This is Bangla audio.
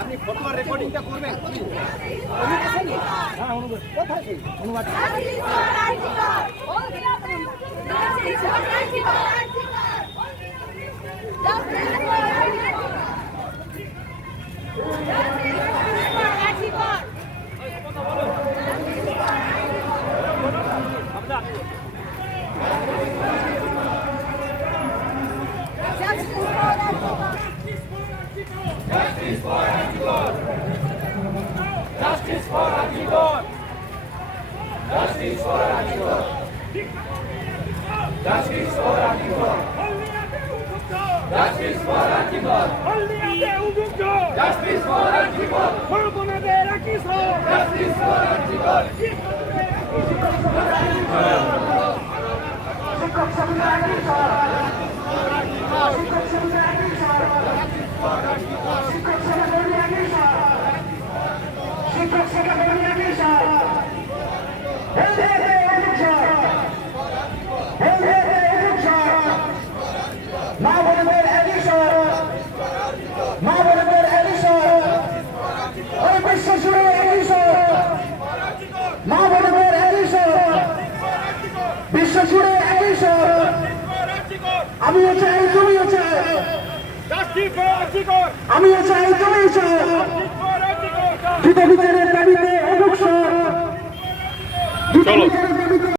আপনি ফটো আর রেকর্ডিংটা করবেন? হ্যাঁ, অনুবাদ। Justice for Antigone! Justice for Antigone! Justice for Antigone! Justice for Antigone! Justice for Antigone! Justice for Antigone! Justice for Antigone! আমিও চাই, তুমিও চাই, আমিও চাই, তুমিও চাই, দ্রুত বিচারের দাবিতে অনগ্রসর, দ্রুত বিচারের দাবিতে